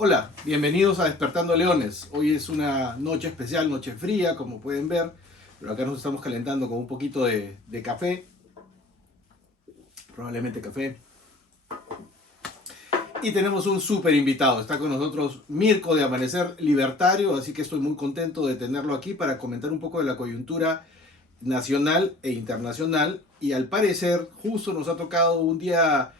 Hola, bienvenidos a Despertando Leones. Hoy es una noche especial, noche fría, como pueden ver, pero acá nos estamos calentando con un poquito de café, probablemente café. Y tenemos un súper invitado, está con nosotros Mirko de Amanecer Libertario, así que estoy muy contento de tenerlo aquí para comentar un poco de la coyuntura nacional e internacional. Y al parecer, justo nos ha tocado un día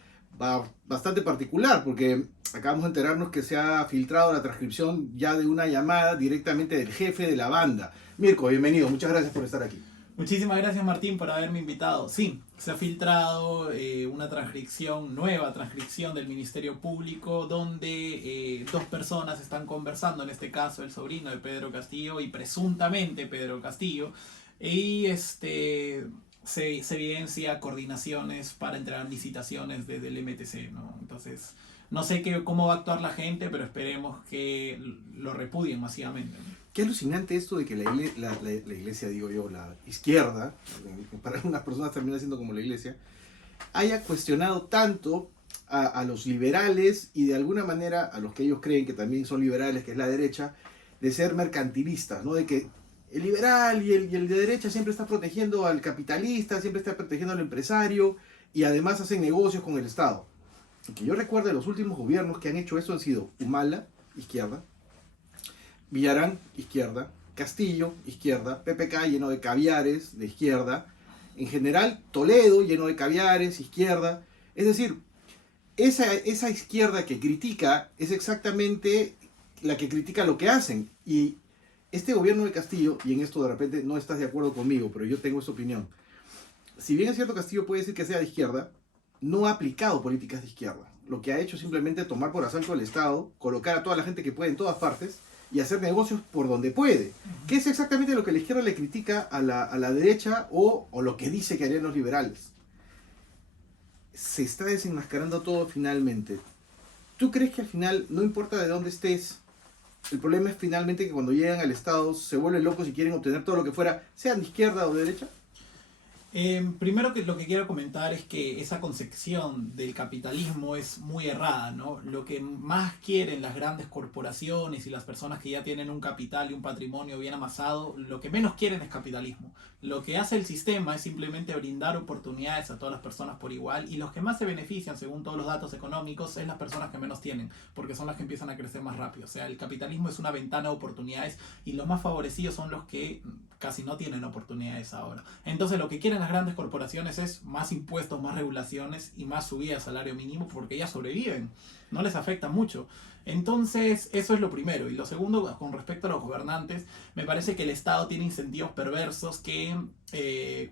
bastante particular, porque acabamos de enterarnos que se ha filtrado la transcripción ya de una llamada directamente del jefe de la banda. Mirko, bienvenido, muchas gracias por estar aquí. Muchísimas gracias Martín por haberme invitado. Sí, se ha filtrado una transcripción, nueva transcripción del Ministerio Público, donde dos personas están conversando, en este caso el sobrino de Pedro Castillo y presuntamente Pedro Castillo, y se evidencia coordinaciones para entregar licitaciones desde el MTC, ¿no? Entonces, no sé cómo va a actuar la gente, pero esperemos que lo repudien masivamente, ¿no? Qué alucinante esto de que la iglesia, digo yo, la izquierda, para algunas personas termina siendo como la iglesia, haya cuestionado tanto a los liberales y de alguna manera a los que ellos creen que también son liberales, que es la derecha, de ser mercantilistas, ¿no? De que el liberal y el de derecha siempre está protegiendo al capitalista, siempre está protegiendo al empresario y además hacen negocios con el Estado. Y que yo recuerdo, los últimos gobiernos que han hecho eso han sido Humala, izquierda; Villarán, izquierda; Castillo, izquierda; PPK lleno de caviares, de izquierda; en general Toledo lleno de caviares, izquierda. Es decir, esa izquierda que critica es exactamente la que critica lo que hacen. Y este gobierno de Castillo, y en esto de repente no estás de acuerdo conmigo, pero yo tengo esa opinión, si bien es cierto Castillo puede decir que sea de izquierda, no ha aplicado políticas de izquierda. Lo que ha hecho es simplemente tomar por asalto el Estado, colocar a toda la gente que puede en todas partes y hacer negocios por donde puede. Que es exactamente lo que la izquierda le critica a la derecha o lo que dice que harían los liberales. Se está desenmascarando todo finalmente. ¿Tú crees que al final, no importa de dónde estés, el problema es finalmente que cuando llegan al Estado se vuelven locos y quieren obtener todo lo que fuera, sean de izquierda o de derecha? Primero que lo que quiero comentar es que esa concepción del capitalismo es muy errada, ¿no? Lo que más quieren las grandes corporaciones y las personas que ya tienen un capital y un patrimonio bien amasado, lo que menos quieren es capitalismo. Lo que hace el sistema es simplemente brindar oportunidades a todas las personas por igual, y los que más se benefician, según todos los datos económicos, es las personas que menos tienen, porque son las que empiezan a crecer más rápido. O sea, el capitalismo es una ventana de oportunidades y los más favorecidos son los que casi no tienen oportunidades ahora. Entonces lo que quieren las grandes corporaciones es más impuestos, más regulaciones y más subida de salario mínimo, porque ellas sobreviven, no les afecta mucho. Entonces, eso es lo primero. Y lo segundo, con respecto a los gobernantes, me parece que el Estado tiene incentivos perversos que,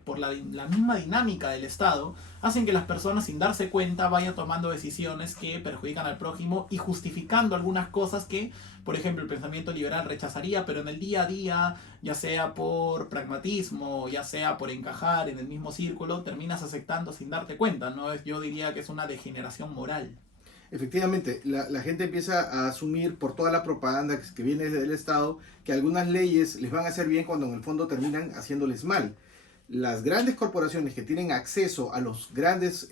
por la misma dinámica del Estado, hacen que las personas, sin darse cuenta, vayan tomando decisiones que perjudican al prójimo y justificando algunas cosas que, por ejemplo, el pensamiento liberal rechazaría, pero en el día a día, ya sea por pragmatismo, ya sea por encajar en el mismo círculo, terminas aceptando sin darte cuenta, ¿no? Yo diría que es una degeneración moral. Efectivamente, la gente empieza a asumir por toda la propaganda que viene desde el Estado que algunas leyes les van a hacer bien cuando en el fondo terminan haciéndoles mal. Las grandes corporaciones que tienen acceso a los grandes,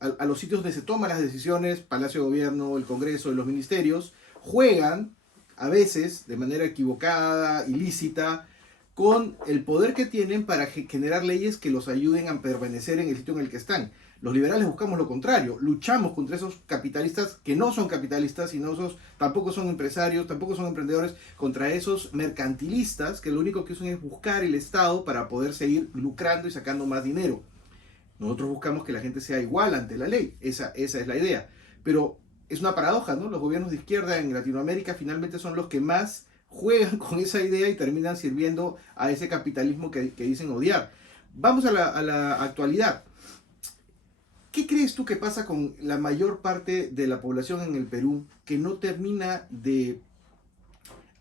a los sitios donde se toman las decisiones, Palacio de Gobierno, el Congreso y los ministerios, juegan a veces de manera equivocada, ilícita, con el poder que tienen para generar leyes que los ayuden a permanecer en el sitio en el que están. Los liberales buscamos lo contrario, luchamos contra esos capitalistas que no son capitalistas, sino tampoco son empresarios, tampoco son emprendedores, contra esos mercantilistas que lo único que usan es buscar el Estado para poder seguir lucrando y sacando más dinero. Nosotros buscamos que la gente sea igual ante la ley, esa es la idea. Pero es una paradoja, ¿no? Los gobiernos de izquierda en Latinoamérica finalmente son los que más juegan con esa idea y terminan sirviendo a ese capitalismo que dicen odiar. Vamos a la actualidad. ¿Qué crees tú que pasa con la mayor parte de la población en el Perú que no termina de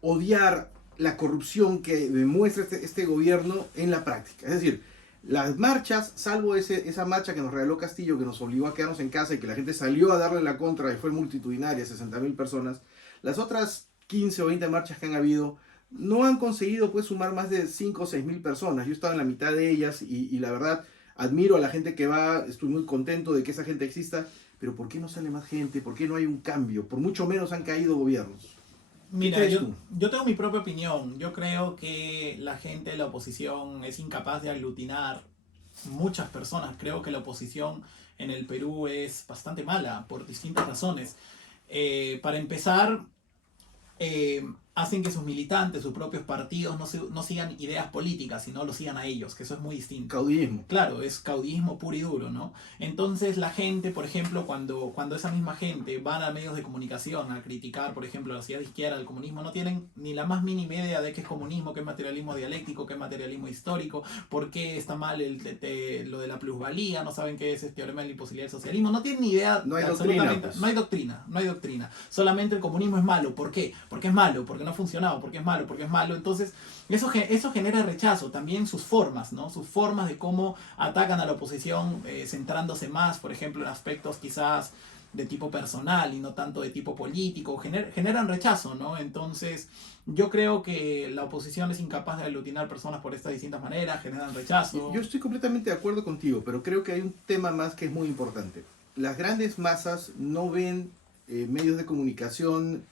odiar la corrupción que demuestra este gobierno en la práctica? Es decir, las marchas, salvo esa marcha que nos regaló Castillo, que nos obligó a quedarnos en casa y que la gente salió a darle la contra y fue multitudinaria, 60.000 personas, las otras 15 o 20 marchas que han habido no han conseguido pues sumar más de 5 o 6 mil personas. Yo he estado en la mitad de ellas y la verdad admiro a la gente que va, estoy muy contento de que esa gente exista, pero ¿por qué no sale más gente? ¿Por qué no hay un cambio? Por mucho menos han caído gobiernos. Mira, ¿Crees yo, tú? yo tengo mi propia opinión. Yo creo que la gente de la oposición es incapaz de aglutinar muchas personas. Creo que la oposición en el Perú es bastante mala por distintas razones. Para empezar, hacen que sus militantes, sus propios partidos, no sigan ideas políticas, sino lo sigan a ellos, que eso es muy distinto. Caudillismo. Claro, es caudillismo puro y duro, ¿no? Entonces la gente, por ejemplo, cuando esa misma gente van a medios de comunicación a criticar, por ejemplo, la sociedad de izquierda, el comunismo, no tienen ni la más mínima idea de qué es comunismo, qué es materialismo dialéctico, qué es materialismo histórico, por qué está mal lo de la plusvalía, no saben qué es el teorema de la imposibilidad del socialismo, no tienen ni idea No hay de doctrina, absolutamente, pues. no hay doctrina. Solamente el comunismo es malo. ¿Por qué? Porque es malo, porque no ha funcionado, porque es malo, porque es malo. Entonces, eso genera rechazo. También sus formas, ¿no? Sus formas de cómo atacan a la oposición, centrándose más, por ejemplo, en aspectos quizás de tipo personal y no tanto de tipo político, generan rechazo, ¿no? Entonces, yo creo que la oposición es incapaz de aglutinar personas por estas distintas maneras, generan Yo rechazo. estoy completamente de acuerdo contigo, pero creo que hay un tema más que es muy importante. Las grandes masas no ven medios de comunicación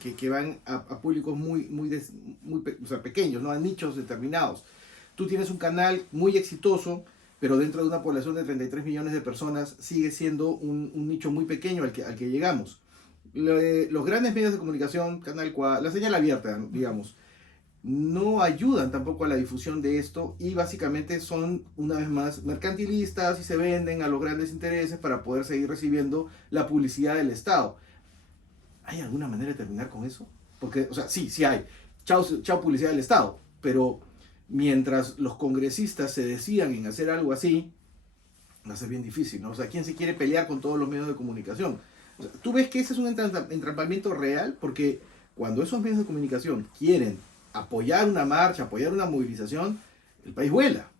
que van a públicos o sea, pequeños, ¿no? A nichos determinados. Tú tienes un canal muy exitoso, pero dentro de una población de 33 millones de personas sigue siendo un nicho muy pequeño al que llegamos. Los grandes medios de comunicación, Canal 4, la señal abierta, digamos, no ayudan tampoco a la difusión de esto y básicamente son una vez más mercantilistas y se venden a los grandes intereses para poder seguir recibiendo la publicidad del Estado. ¿Hay alguna manera de terminar con eso? Porque, o sea, sí, sí hay. Chao, chao publicidad del Estado, pero mientras los congresistas se decidan en hacer algo así, va a ser bien difícil, ¿no? O sea, ¿quién se quiere pelear con todos los medios de comunicación? O sea, tú ves que ese es un entrampamiento real porque cuando esos medios de comunicación quieren apoyar una marcha, apoyar una movilización, el país vuela.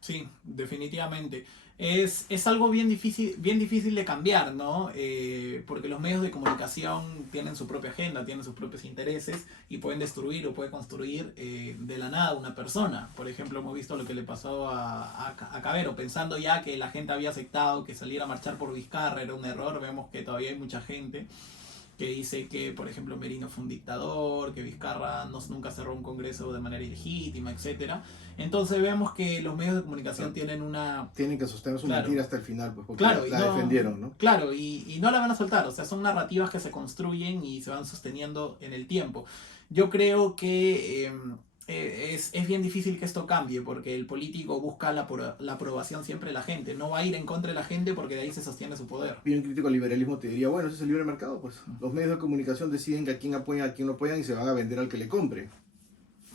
Sí, definitivamente. Es algo bien difícil de cambiar, ¿no? Porque los medios de comunicación tienen su propia agenda, tienen sus propios intereses y pueden destruir o pueden construir de la nada una persona. Por ejemplo, hemos visto lo que le pasó a Cabero, pensando ya que la gente había aceptado que salir a marchar por Vizcarra era un error, vemos que todavía hay mucha gente que dice que, por ejemplo, Merino fue un dictador, que Vizcarra nunca cerró un congreso de manera ilegítima, etcétera. Entonces vemos que los medios de comunicación Claro, tienen una... tienen que sostener su Claro, mentira hasta el final, pues porque claro, la defendieron, ¿no? claro, y no la van a soltar, o sea, son narrativas que se construyen y se van sosteniendo en el tiempo. Yo creo que es bien difícil que esto cambie, porque el político busca la aprobación siempre de la gente, no va a ir en contra de la gente porque de ahí se sostiene su poder. Y un crítico al liberalismo te diría, bueno, ese es el libre mercado, pues los medios de comunicación deciden que a quién apoyan, a quién no apoyan y se van a vender al que le compre.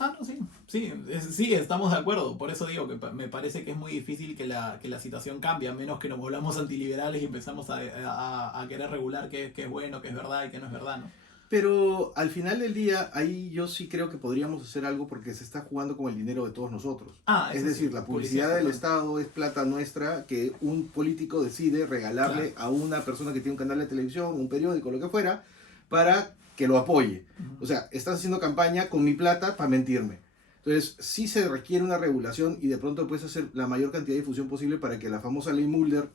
Ah, no, sí, sí, sí, estamos de acuerdo. Por eso digo que me parece que es muy difícil que la situación cambie, a menos que nos volvamos antiliberales y empezamos a querer regular qué es bueno, qué es verdad y qué no es verdad, ¿no? Pero al final del día, ahí yo sí creo que podríamos hacer algo porque se está jugando con el dinero de todos nosotros. Ah, Es eso sí, decir, la publicidad publicidad del estatal. Estado es plata nuestra que un político decide Claro. regalarle a una persona que tiene un canal de televisión, un periódico, lo que fuera, para que lo apoye. O Ujú. sea, estás haciendo campaña con mi plata para mentirme. Entonces, sí se requiere una regulación y de pronto puedes hacer la mayor cantidad de difusión posible para que la famosa ley Mulder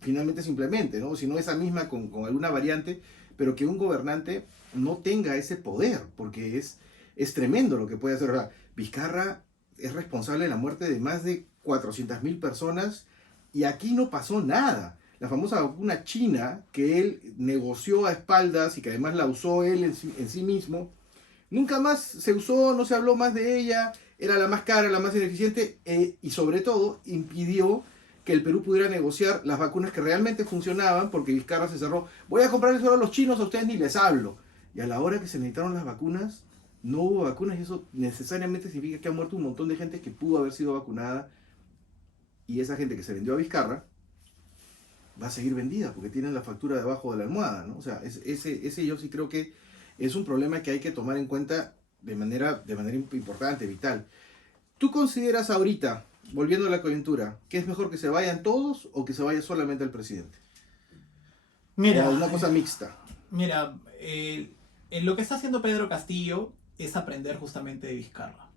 finalmente se implemente, ¿no? Si no esa misma con alguna variante, pero que un gobernante no tenga ese poder, porque es tremendo lo que puede hacer. O sea, Vizcarra es responsable de la muerte de más de 400.000 personas y aquí no pasó nada. La famosa vacuna china que él negoció a espaldas y que además la usó él en sí mismo, nunca más se usó, no se habló más de ella, era la más cara, la más ineficiente y sobre todo impidió que el Perú pudiera negociar las vacunas que realmente funcionaban porque Vizcarra se cerró. Voy a comprarles solo a los chinos, a ustedes ni les hablo. Y a la hora que se necesitaron las vacunas, no hubo vacunas y eso necesariamente significa que ha muerto un montón de gente que pudo haber sido vacunada y esa gente que se vendió a Vizcarra va a seguir vendida porque tienen la factura debajo de la almohada, ¿no? O sea, ese yo sí creo que es un problema que hay que tomar en cuenta de manera importante, vital. ¿Tú consideras ahorita, volviendo a la coyuntura, que es mejor que se vayan todos o que se vaya solamente el presidente? O Mira, una cosa mixta. mira, lo que está haciendo Pedro Castillo es aprender justamente de Vizcarra.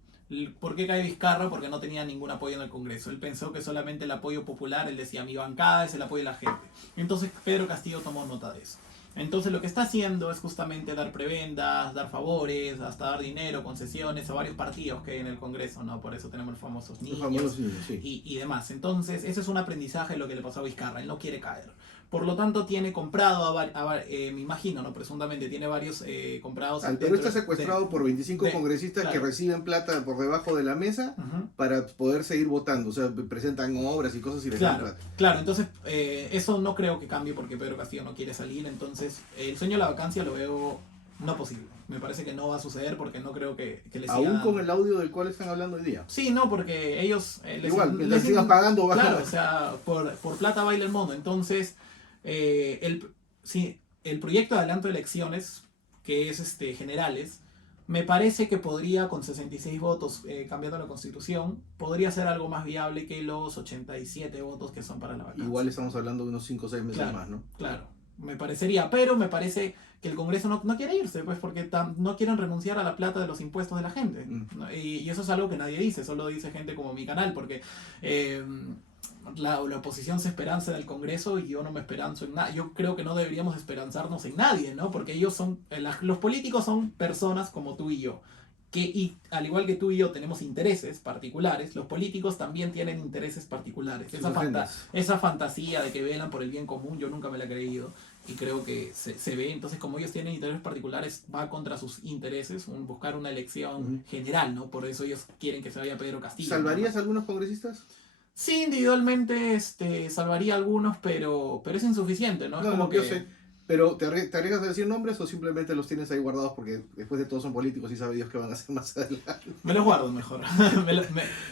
¿Por qué cae Vizcarra? Porque no tenía ningún apoyo en el Congreso. Él pensó que solamente el apoyo popular, él decía, mi bancada es el apoyo de la gente. Entonces Pedro Castillo tomó nota de eso. Entonces lo que está haciendo es justamente dar prebendas, dar favores, hasta dar dinero, concesiones a varios partidos que hay en el Congreso, ¿no? Por eso tenemos los famosos Los niños, famosos niños, sí. y demás. Entonces ese es un aprendizaje de lo que le pasó a Vizcarra, él no quiere caer. Por lo tanto, tiene comprado, me imagino, ¿no? Presuntamente tiene varios comprados. Al Perú está secuestrado por 25 congresistas claro. que reciben plata por debajo de la mesa para poder seguir votando. O sea, presentan obras y cosas y les dan plata. Claro, entonces eso no creo que cambie porque Pedro Castillo no quiere salir. Entonces, el sueño de la vacancia lo veo no posible. Me parece que no va a suceder porque no creo que les sigan... Aún con el audio del cual están hablando hoy día. Sí, no, porque ellos... Igual, mientras sigan pagando... Claro, o sea, por plata baila el mundo. Entonces... el proyecto de adelanto de elecciones, que es generales, me parece que podría, con 66 votos, cambiando la constitución, podría ser algo más viable que los 87 votos que son para la vacancia. Igual estamos hablando de unos 5 o 6 meses más, ¿no? Claro, me parecería, pero me parece que el Congreso no quiere irse, pues porque no quieren renunciar a la plata de los impuestos de la gente. ¿No? Y eso es algo que nadie dice, solo dice gente como mi canal, porque... la oposición se esperanza del Congreso y yo no me esperanzo en nada. Yo creo que no deberíamos esperanzarnos en nadie, ¿no? Porque ellos son, los políticos son personas como tú y yo. Y al igual que tú y yo tenemos intereses particulares, los políticos también tienen intereses particulares. Esa fantasía de que velan por el bien común, yo nunca me la he creído. Y creo que se ve, entonces como ellos tienen intereses particulares, va contra sus intereses, buscar una elección general, ¿no? Por eso ellos quieren que se vaya Pedro Castillo. ¿Salvarías a algunos congresistas? Sí, individualmente salvaría algunos, pero es insuficiente, ¿no? Es como que... yo sé. Pero ¿te arriesgas a decir nombres o simplemente los tienes ahí guardados porque después de todo son políticos y sabe Dios qué van a hacer más adelante? Me los guardo mejor.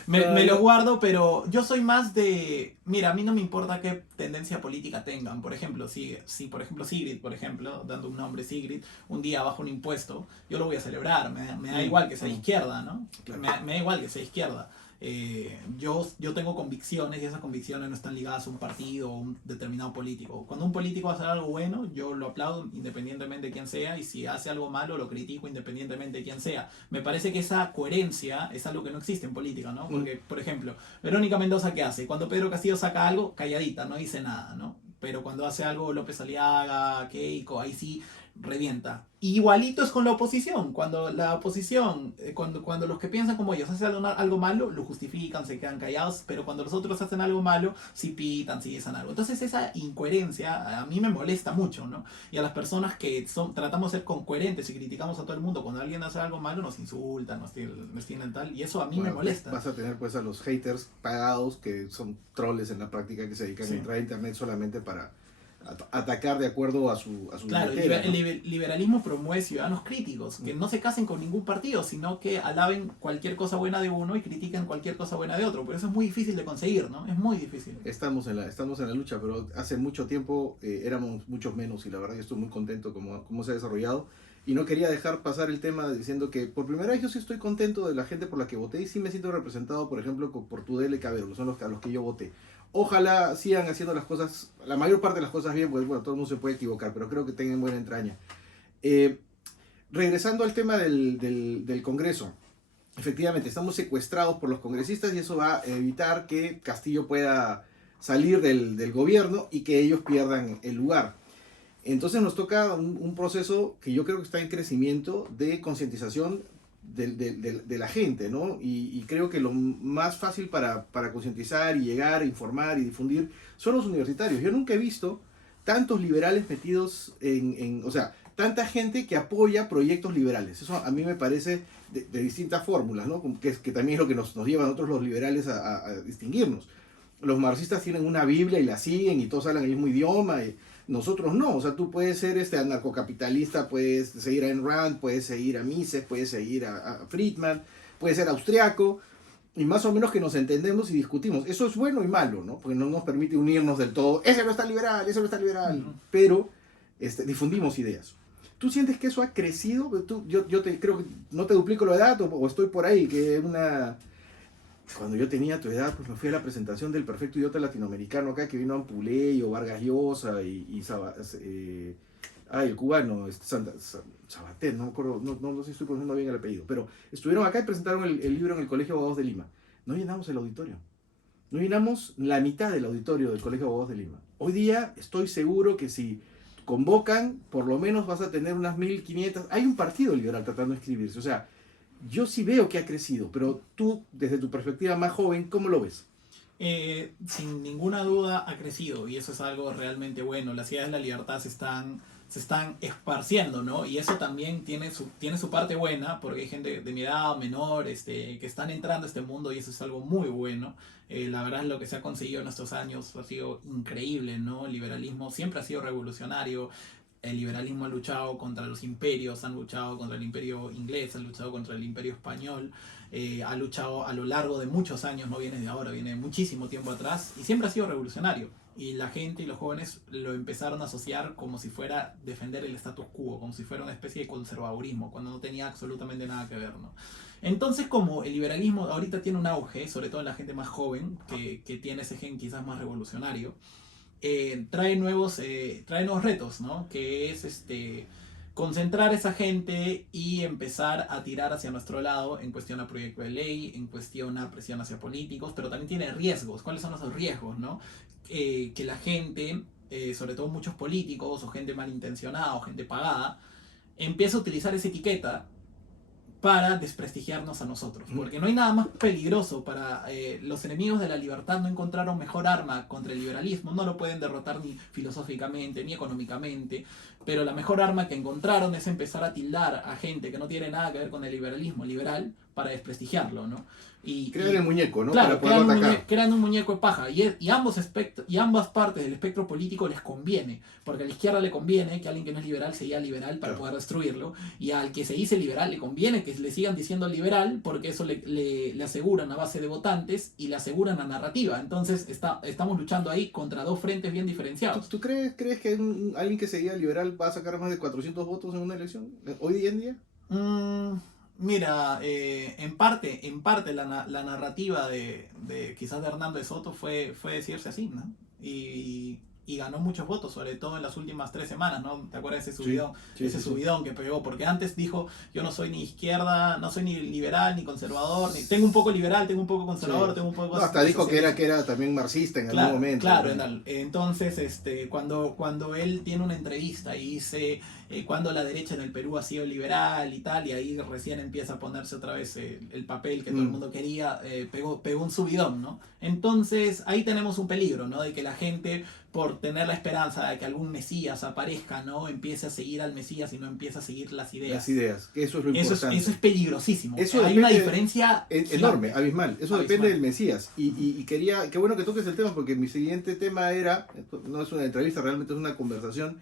me los guardo, pero yo soy más de... Mira, a mí no me importa qué tendencia política tengan. Por ejemplo, si por ejemplo Sigrid, por ejemplo, dando un nombre Sigrid, un día baja un impuesto, yo lo voy a celebrar. Me da igual que sea izquierda, ¿no? Claro. Me da igual que sea izquierda. Yo tengo convicciones y esas convicciones no están ligadas a un partido o un determinado político. Cuando un político va a hacer algo bueno, yo lo aplaudo independientemente de quién sea, y si hace algo malo, lo critico independientemente de quién sea. Me parece que esa coherencia es algo que no existe en política, ¿no? Porque, por ejemplo, Verónica Mendoza, ¿qué hace? Cuando Pedro Castillo saca algo, calladita, no dice nada, ¿no? Pero cuando hace algo López Aliaga, Keiko, ahí sí revienta. Igualito es con la oposición. Cuando la oposición, cuando los que piensan como ellos hacen algo malo, lo justifican, se quedan callados, pero cuando los otros hacen algo malo, sí pitan, sí dicen algo. Entonces esa incoherencia a mí me molesta mucho, ¿no? Y a las personas que tratamos de ser coherentes y criticamos a todo el mundo, cuando alguien hace algo malo nos insultan, nos tienen tal, y eso a mí me molesta. Vas a tener pues a los haters pagados que son troles en la práctica, que se dedican a entrar a internet solamente para atacar de acuerdo a su claro, billetera, ¿no? El liberalismo promueve ciudadanos críticos, que no se casen con ningún partido, sino que alaben cualquier cosa buena de uno y critiquen cualquier cosa buena de otro. Pero eso es muy difícil de conseguir, ¿no? Es muy difícil. Estamos en la lucha, pero hace mucho tiempo éramos muchos menos y la verdad yo estoy muy contento cómo se ha desarrollado. Y no quería dejar pasar el tema diciendo que por primera vez yo sí estoy contento de la gente por la que voté y sí me siento representado, por ejemplo, por Tudela y Cabero, que son a los que yo voté. Ojalá sigan haciendo las cosas, la mayor parte de las cosas bien, porque bueno, todo el mundo se puede equivocar, pero creo que tengan buena entraña. Regresando al tema del Congreso, efectivamente estamos secuestrados por los congresistas y eso va a evitar que Castillo pueda salir del gobierno y que ellos pierdan el lugar. Entonces nos toca un proceso que yo creo que está en crecimiento de concientización de la gente, ¿no? Y creo que lo más fácil para concientizar y llegar, informar y difundir son los universitarios. Yo nunca he visto tantos liberales metidos o sea, tanta gente que apoya proyectos liberales. Eso a mí me parece de distintas fórmulas, ¿no? Que también es lo que nos lleva a nosotros los liberales a distinguirnos. Los marxistas tienen una Biblia y la siguen y todos hablan el mismo idioma. Nosotros no, o sea, tú puedes ser anarcocapitalista, puedes seguir a Ayn Rand, puedes seguir a Mises, puedes seguir a Friedman, puedes ser austriaco, y más o menos que nos entendemos y discutimos. Eso es bueno y malo, ¿no? Porque no nos permite unirnos del todo. Ese no está liberal, pero difundimos ideas. ¿Tú sientes que eso ha crecido? Yo creo que no te duplico la edad o estoy por ahí, que cuando yo tenía tu edad, pues me fui a la presentación del Perfecto Idiota Latinoamericano acá, que vino Ampuley o Vargas Llosa y el cubano, Sabater, no me acuerdo, no sé si estoy pronunciando bien el apellido, pero estuvieron acá y presentaron el libro en el Colegio de Abogados de Lima. No llenamos el auditorio. No llenamos la mitad del auditorio del Colegio de Abogados de Lima. Hoy día estoy seguro que si convocan, por lo menos vas a tener unas 1500. Hay un partido liberal tratando de inscribirse. O sea, yo sí veo que ha crecido, pero tú, desde tu perspectiva más joven, ¿cómo lo ves? Sin ninguna duda ha crecido y eso es algo realmente bueno. Las ideas de la libertad se están esparciendo, ¿no? Y eso también tiene su parte buena porque hay gente de mi edad o menor que están entrando a este mundo y eso es algo muy bueno. La verdad lo que se ha conseguido en estos años ha sido increíble, ¿no? El liberalismo siempre ha sido revolucionario. El liberalismo ha luchado contra los imperios, han luchado contra el imperio inglés, han luchado contra el imperio español, ha luchado a lo largo de muchos años, no viene de ahora, viene de muchísimo tiempo atrás y siempre ha sido revolucionario. Y la gente y los jóvenes lo empezaron a asociar como si fuera defender el status quo, como si fuera una especie de conservadurismo, cuando no tenía absolutamente nada que ver, ¿no? Entonces, como el liberalismo ahorita tiene un auge, sobre todo en la gente más joven, que tiene ese gen quizás más revolucionario, trae nuevos retos, ¿no? Que es concentrar a esa gente y empezar a tirar hacia nuestro lado en cuestión a proyecto de ley, en cuestión a presión hacia políticos, pero también tiene riesgos. ¿Cuáles son esos riesgos, no? Que la gente, sobre todo muchos políticos o gente malintencionada o gente pagada, empieza a utilizar esa etiqueta para desprestigiarnos a nosotros. Porque no hay nada más peligroso para los enemigos de la libertad. No encontraron mejor arma contra el liberalismo. No lo pueden derrotar ni filosóficamente, ni económicamente. Pero la mejor arma que encontraron es empezar a tildar a gente que no tiene nada que ver con el liberalismo liberal para desprestigiarlo, ¿no? Crean el muñeco, ¿no? Claro, Para poderlo atacar. crean un muñeco de paja. Y ambas partes del espectro político les conviene. Porque a la izquierda le conviene que alguien que no es liberal se diga liberal para poder destruirlo. Y al que se dice liberal le conviene que le sigan diciendo liberal porque eso le aseguran a base de votantes y le aseguran la narrativa. Entonces estamos luchando ahí contra dos frentes bien diferenciados. ¿Tú crees que alguien que se diga liberal va a sacar más de 400 votos en una elección? ¿Hoy en día? Mira, en parte la narrativa de quizás de Hernández Soto fue decirse así, ¿no? Y ganó muchos votos, sobre todo en las últimas 3 semanas, ¿no? ¿Te acuerdas de ese subidón? Sí, Subidón que pegó, porque antes dijo, yo no soy ni izquierda, no soy ni liberal, ni conservador, tengo un poco liberal, tengo un poco conservador, Sí. tengo un poco... No, hasta dijo que era también marxista en algún momento. Claro, entonces cuando él tiene una entrevista y dice cuando la derecha en el Perú ha sido liberal y tal, y ahí recién empieza a ponerse otra vez el papel que todo el mundo quería, pegó un subidón, ¿no? Entonces ahí tenemos un peligro, ¿no? De que la gente, por tener la esperanza de que algún mesías aparezca, ¿no? Empiece a seguir al mesías y no empieza a seguir las ideas. Las ideas, que eso es lo importante. Eso es peligrosísimo. Eso hay una diferencia enorme, abismal. Eso abismal. depende del mesías. Y qué bueno que toques el tema, porque mi siguiente tema era, no es una entrevista, realmente es una conversación.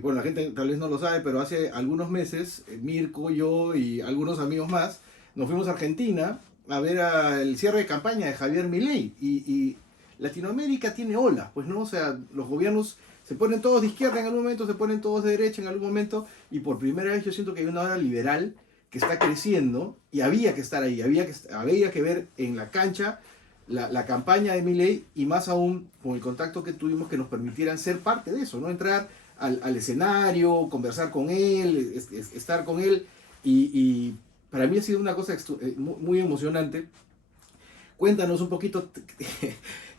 Bueno, la gente tal vez no lo sabe, pero hace algunos meses, Mirko, yo y algunos amigos más, nos fuimos a Argentina a ver el cierre de campaña de Javier Milei. Y Latinoamérica tiene olas, pues no, o sea, los gobiernos se ponen todos de izquierda en algún momento, se ponen todos de derecha en algún momento, y por primera vez yo siento que hay una ola liberal que está creciendo, y había que estar ahí, había que ver en la cancha la campaña de Milei, y más aún con el contacto que tuvimos que nos permitieran ser parte de eso, ¿no? Entrar al escenario, conversar con él, estar con él, y para mí ha sido una cosa muy emocionante. Cuéntanos un poquito.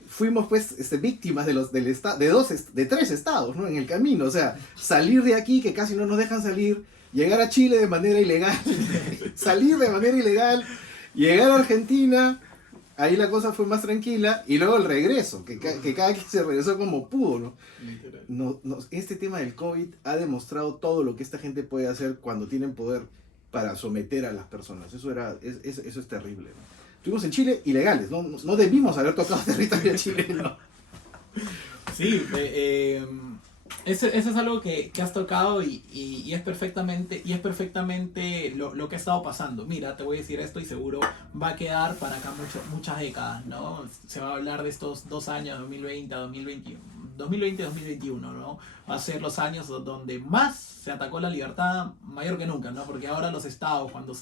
Fuimos pues víctimas de 3 estados, ¿no? En el camino, o sea, salir de aquí que casi no nos dejan salir, llegar a Chile de manera ilegal, salir de manera ilegal, llegar a Argentina, ahí la cosa fue más tranquila, y luego el regreso, que cada quien se regresó como pudo, ¿no? Este tema del COVID ha demostrado todo lo que esta gente puede hacer cuando tienen poder para someter a las personas. Eso es terrible, ¿no? Estuvimos en Chile ilegales, no debimos haber tocado territorio chileno. Sí, eso es algo que has tocado y es perfectamente lo que ha estado pasando. Mira, te voy a decir esto y seguro va a quedar para acá muchas décadas, ¿no? Se va a hablar de estos 2 años, 2020 a 2020-2021, ¿no? Va a ser los años donde más se atacó la libertad, mayor que nunca, ¿no? Porque ahora los estados, cuando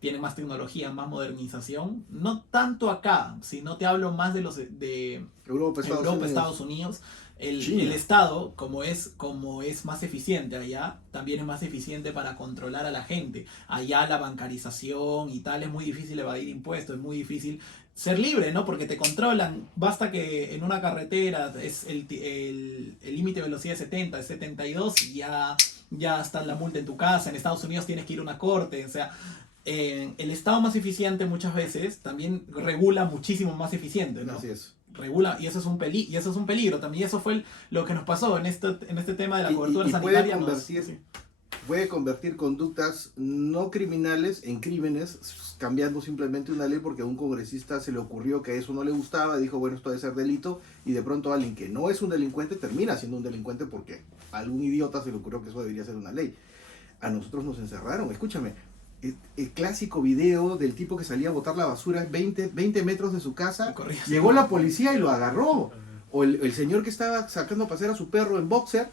tienen más tecnología, más modernización, no tanto acá, sino te hablo más de los de Europa, Estados Unidos, China. El Estado, como es más eficiente allá, también es más eficiente para controlar a la gente. Allá la bancarización y tal, es muy difícil evadir impuestos, es muy difícil ser libre, ¿no? Porque te controlan. Basta que en una carretera es el límite de velocidad es 70, es 72 y ya está la multa en tu casa. En Estados Unidos tienes que ir a una corte, o sea, el Estado más eficiente muchas veces también regula muchísimo más eficiente, ¿no? Así es. Regula, y eso es un y eso es un peligro también. Y eso fue lo que nos pasó en este tema de la cobertura Y sanitaria. puede convertir conductas no criminales en crímenes, cambiando simplemente una ley porque a un congresista se le ocurrió que eso no le gustaba, dijo, bueno, esto debe ser delito, y de pronto alguien que no es un delincuente termina siendo un delincuente porque a algún idiota se le ocurrió que eso debería ser una ley. A nosotros nos encerraron, escúchame, el clásico video del tipo que salía a botar la basura 20 metros de su casa, llegó la policía y lo agarró. O el señor que estaba sacando a pasear a su perro en boxer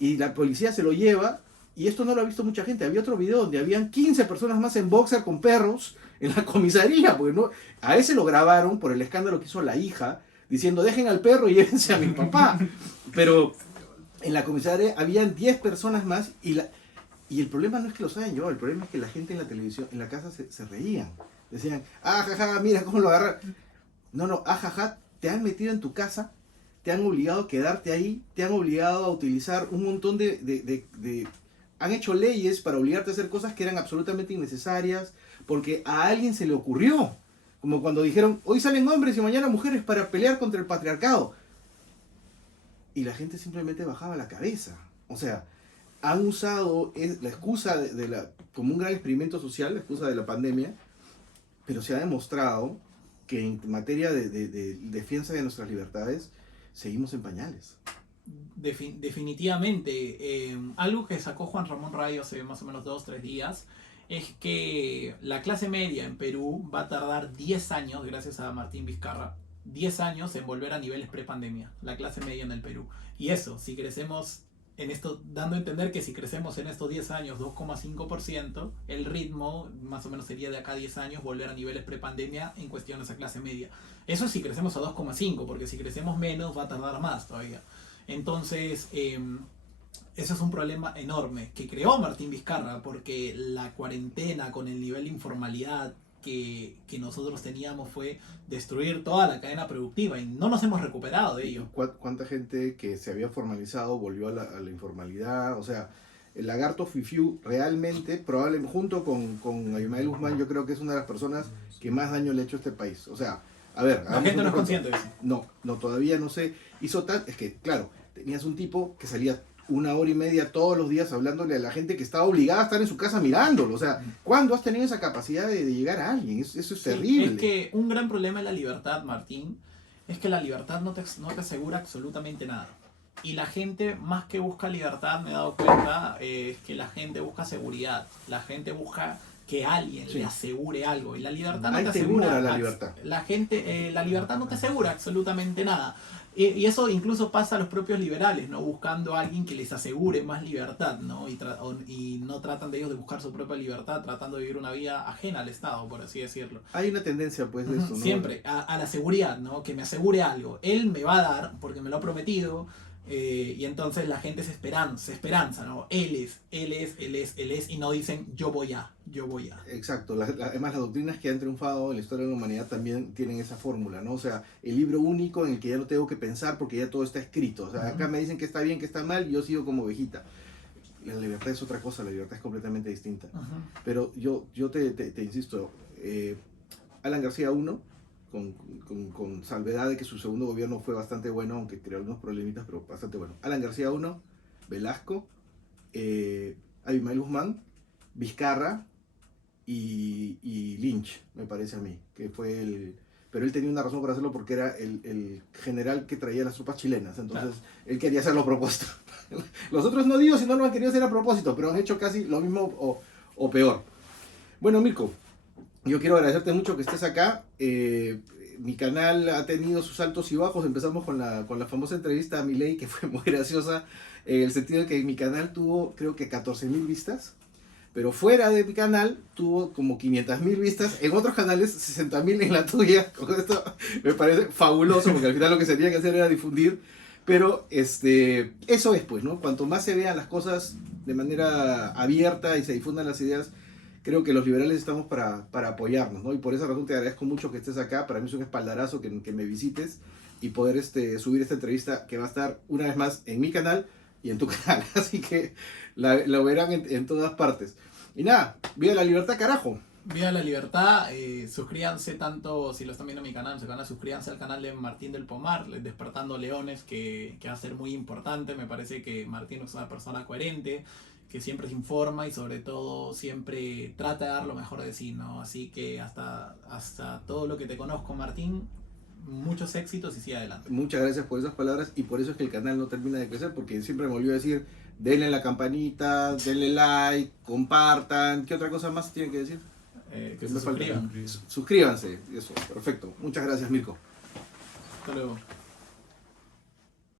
y la policía se lo lleva, y esto no lo ha visto mucha gente. Había otro video donde habían 15 personas más en boxer con perros en la comisaría, porque no, a ese lo grabaron por el escándalo que hizo la hija, diciendo dejen al perro y llévense a mi papá. Pero en la comisaría habían 10 personas más y el problema no es que los hayan llevado, el problema es que la gente en la televisión, en la casa se reían. Decían, ah, jaja, mira cómo lo agarran. No, ah, jaja, te han metido en tu casa, te han obligado a quedarte ahí, te han obligado a utilizar un montón han hecho leyes para obligarte a hacer cosas que eran absolutamente innecesarias, porque a alguien se le ocurrió. Como cuando dijeron, hoy salen hombres y mañana mujeres para pelear contra el patriarcado. Y la gente simplemente bajaba la cabeza. O sea, han usado la excusa como un gran experimento social, la excusa de la pandemia, pero se ha demostrado que en materia de defensa de nuestras libertades seguimos en pañales. Definitivamente. Algo que sacó Juan Ramón Rayo hace más o menos 2-3 días es que la clase media en Perú va a tardar 10 años, gracias a Martín Vizcarra, 10 años en volver a niveles pre-pandemia, la clase media en el Perú. Y eso, si crecemos en esto, dando a entender que si crecemos en estos 10 años 2,5%, el ritmo más o menos sería de acá a 10 años volver a niveles pre-pandemia en cuestiones a clase media. Eso si crecemos a 2,5, porque si crecemos menos va a tardar más todavía. Entonces, eso es un problema enorme que creó Martín Vizcarra, porque la cuarentena con el nivel de informalidad que nosotros teníamos fue destruir toda la cadena productiva y no nos hemos recuperado de ello. ¿Cuánta gente que se había formalizado volvió a la informalidad? O sea, el lagarto Fifiu realmente, probablemente junto con Abimael Guzmán, yo creo que es una de las personas que más daño le ha hecho a este país. O sea, a ver, la gente no es consciente de eso. No, todavía no sé. Hizo tal, es que, claro, tenías un tipo que salía 1 hora y media todos los días hablándole a la gente que estaba obligada a estar en su casa mirándolo. O sea, ¿cuándo has tenido esa capacidad de llegar a alguien? Eso es terrible. Es que un gran problema de la libertad, Martín, es que la libertad no te asegura absolutamente nada. Y la gente, más que busca libertad, me he dado cuenta, es que la gente busca seguridad. La gente busca que alguien le asegure algo. Y la libertad no te asegura. La libertad. La libertad no te asegura absolutamente nada. Y eso incluso pasa a los propios liberales, ¿no? Buscando a alguien que les asegure más libertad, ¿no? Y no tratan de ellos de buscar su propia libertad, tratando de vivir una vida ajena al Estado, por así decirlo. Hay una tendencia, pues, de eso, ¿no? Siempre, a la seguridad, ¿no? Que me asegure algo. Él me va a dar, porque me lo ha prometido, y entonces la gente se esperanza, ¿no? Él es, y no dicen yo voy a. Exacto, además las doctrinas que han triunfado en la historia de la humanidad también tienen esa fórmula, ¿no? O sea, el libro único en el que ya no tengo que pensar porque ya todo está escrito. O sea, acá me dicen que está bien, que está mal, y yo sigo como ovejita. La libertad es otra cosa, la libertad es completamente distinta. Pero yo te insisto, Alan García I, con salvedad de que su segundo gobierno fue bastante bueno, aunque creó algunos problemitas, pero bastante bueno. Alan García I, Velasco, Abimael Guzmán, Vizcarra y Lynch, me parece a mí, que fue pero él tenía una razón para hacerlo porque era el general que traía las tropas chilenas, entonces él quería hacerlo a propósito. Los otros no digo si no lo han querido hacer a propósito, pero han hecho casi lo mismo o peor. Bueno, Mirko, yo quiero agradecerte mucho que estés acá. Mi canal ha tenido sus altos y bajos. Empezamos con la famosa entrevista a Milei, que fue muy graciosa, en el sentido de que mi canal tuvo, creo que 14.000 vistas, pero fuera de mi canal tuvo como 500.000 vistas, en otros canales 60.000 en la tuya. Con esto me parece fabuloso, porque al final lo que se tenía que hacer era difundir. Pero eso es, pues, ¿no? Cuanto más se vean las cosas de manera abierta y se difundan las ideas, creo que los liberales estamos para apoyarnos, ¿no? Y por esa razón te agradezco mucho que estés acá. Para mí es un espaldarazo que me visites y poder subir esta entrevista que va a estar una vez más en mi canal y en tu canal. Así que la verán en todas partes. Y nada, viva la libertad, carajo. Viva la libertad, suscríbanse tanto, si lo están viendo en mi canal, suscríbanse al canal de Martín del Pomar, Despertando Leones, que va a ser muy importante. Me parece que Martín es una persona coherente, que siempre se informa y sobre todo siempre trata de dar lo mejor de sí, ¿no? Así que hasta todo lo que te conozco, Martín, muchos éxitos y sigue adelante. Muchas gracias por esas palabras y por eso es que el canal no termina de crecer, porque siempre me olvido decir, denle la campanita, denle like, compartan. ¿Qué otra cosa más tienen que decir? Que se suscriban. Suscríbanse, eso, perfecto. Muchas gracias, Mirko. Hasta luego.